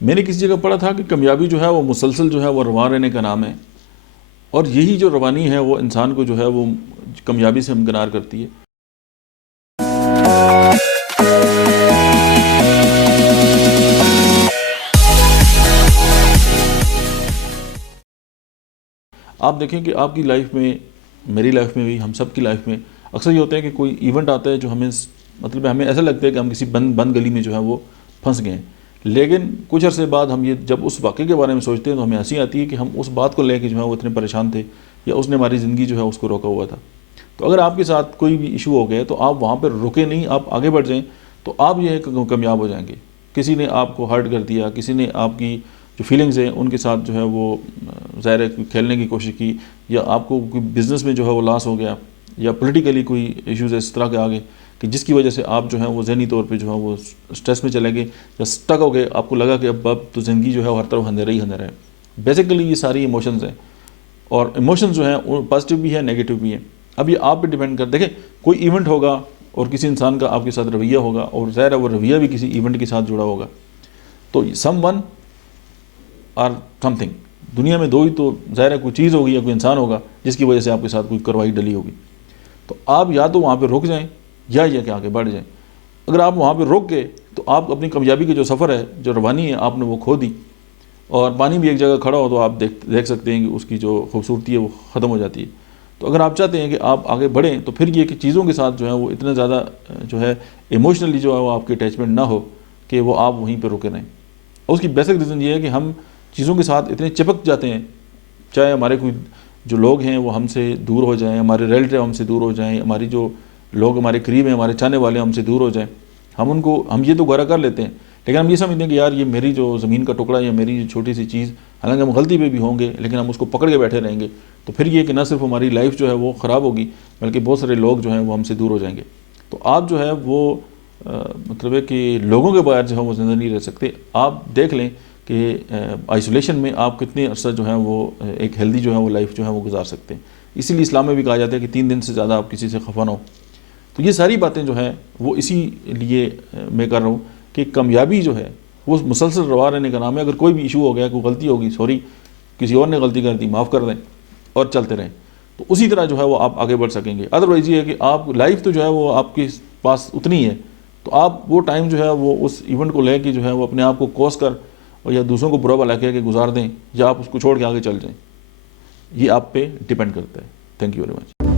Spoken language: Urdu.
میں نے کسی جگہ پڑھا تھا کہ کامیابی جو ہے وہ مسلسل جو ہے وہ رواں رہنے کا نام ہے، اور یہی جو روانی ہے وہ انسان کو جو ہے وہ کامیابی سے ہمکنار کرتی ہے۔ آپ دیکھیں کہ آپ کی لائف میں، میری لائف میں بھی، ہم سب کی لائف میں اکثر یہ ہوتا ہے کہ کوئی ایونٹ آتا ہے جو ہمیں ہمیں ایسا لگتا ہے کہ ہم کسی بند گلی میں جو ہے وہ پھنس گئے ہیں، لیکن کچھ عرصے بعد ہم یہ جب اس واقعے کے بارے میں سوچتے ہیں تو ہمیں ہنسی آتی ہے کہ ہم اس بات کو لے کے جو ہے وہ اتنے پریشان تھے، یا اس نے ہماری زندگی جو ہے اس کو روکا ہوا تھا۔ تو اگر آپ کے ساتھ کوئی بھی ایشو ہو گیا تو آپ وہاں پہ رکے نہیں، آپ آگے بڑھ جائیں، تو آپ یہ ہے کہ کامیاب ہو جائیں گے۔ کسی نے آپ کو ہرٹ کر دیا، کسی نے آپ کی جو فیلنگز ہیں ان کے ساتھ جو ہے وہ ظاہر ہے کھیلنے کی کوشش کی، یا آپ کو کوئی بزنس میں جو ہے وہ لاس ہو گیا، یا پولیٹیکلی کوئی ایشوز اس طرح کے آ گئے کہ جس کی وجہ سے آپ جو ہے وہ ذہنی طور پہ جو ہے وہ اسٹریس میں چلے گئے یا اسٹک ہو گئے، آپ کو لگا کہ اب تو زندگی جو ہے وہ ہر طرف اندھیرا ہی اندھیرا ہے۔ بیسیکلی یہ ساری ایموشنز ہیں، اور ایموشنز جو ہیں وہ پازیٹیو بھی ہے، نیگیٹو بھی ہیں۔ اب یہ آپ پہ ڈیپینڈ کر، دیکھیں کوئی ایونٹ ہوگا اور کسی انسان کا آپ کے ساتھ رویہ ہوگا، اور ظاہر ہے وہ رویہ بھی کسی ایونٹ کے ساتھ جڑا ہوگا، تو سم ون اور سم تھنگ، دنیا میں دو ہی تو ظاہر ہے، کوئی چیز ہوگی یا کوئی انسان ہوگا جس کی وجہ سے آپ کے ساتھ کوئی کارروائی ڈلی ہوگی۔ تو آپ یا تو وہاں پہ رک جائیں یا یہ کہ آگے بڑھ جائیں۔ اگر آپ وہاں پہ رک گئے تو آپ اپنی کامیابی کا جو سفر ہے، جو روانی ہے، آپ نے وہ کھو دی، اور پانی بھی ایک جگہ کھڑا ہو تو آپ دیکھ سکتے ہیں کہ اس کی جو خوبصورتی ہے وہ ختم ہو جاتی ہے۔ تو اگر آپ چاہتے ہیں کہ آپ آگے بڑھیں تو پھر یہ کہ چیزوں کے ساتھ جو ہے وہ اتنا زیادہ جو ہے ایموشنلی جو ہے وہ آپ کی اٹیچمنٹ نہ ہو کہ وہ آپ وہیں پہ رکے رہیں۔ اور اس کی بیسک ریزن یہ ہے کہ ہم چیزوں کے ساتھ اتنے چپک جاتے ہیں، چاہے ہمارے کوئی جو لوگ ہیں وہ ہم سے دور ہو جائیں، ہمارے ریلیٹیو ہم سے دور ہو جائیں، ہماری جو لوگ ہمارے قریب ہیں، ہمارے چاہنے والے ہم سے دور ہو جائیں، ہم یہ تو گوارا کر لیتے ہیں، لیکن ہم یہ سمجھتے ہیں کہ یار یہ میری جو زمین کا ٹکڑا یا میری جو چھوٹی سی چیز، حالانکہ ہم غلطی پہ بھی ہوں گے لیکن ہم اس کو پکڑ کے بیٹھے رہیں گے، تو پھر یہ کہ نہ صرف ہماری لائف جو ہے وہ خراب ہوگی بلکہ بہت سارے لوگ جو ہیں وہ ہم سے دور ہو جائیں گے۔ تو آپ جو ہے وہ مطلب ہے کہ لوگوں کے بغیر جو ہے وہ زندہ نہیں رہ سکتے۔ آپ دیکھ لیں کہ آئسولیشن میں آپ کتنے عرصہ جو ہے وہ ایک ہیلدی جو ہے وہ لائف جو ہے وہ گزار سکتے ہیں۔ اسی لیے اسلام میں بھی کہا جاتا ہے کہ 3 دن سے زیادہ آپ کسی سے خفا نہ ہو۔ تو یہ ساری باتیں جو ہیں وہ اسی لیے میں کر رہا ہوں کہ کامیابی جو ہے وہ مسلسل روا رہنے کا نام ہے۔ اگر کوئی بھی ایشو ہو گیا، کوئی غلطی ہوگی، سوری، کسی اور نے غلطی کر دی، معاف کر دیں اور چلتے رہیں، تو اسی طرح جو ہے وہ آپ آگے بڑھ سکیں گے۔ ادروائز یہ ہے کہ آپ لائف تو جو ہے وہ آپ کے پاس اتنی ہے، تو آپ وہ ٹائم جو ہے وہ اس ایونٹ کو لے کے جو ہے وہ اپنے آپ کو کوس کر اور یا دوسروں کو برا بھلا کہہ کے گزار دیں، یا آپ اس کو چھوڑ کے آگے چل جائیں، یہ آپ پہ ڈیپینڈ کرتا ہے۔ Thank you very much.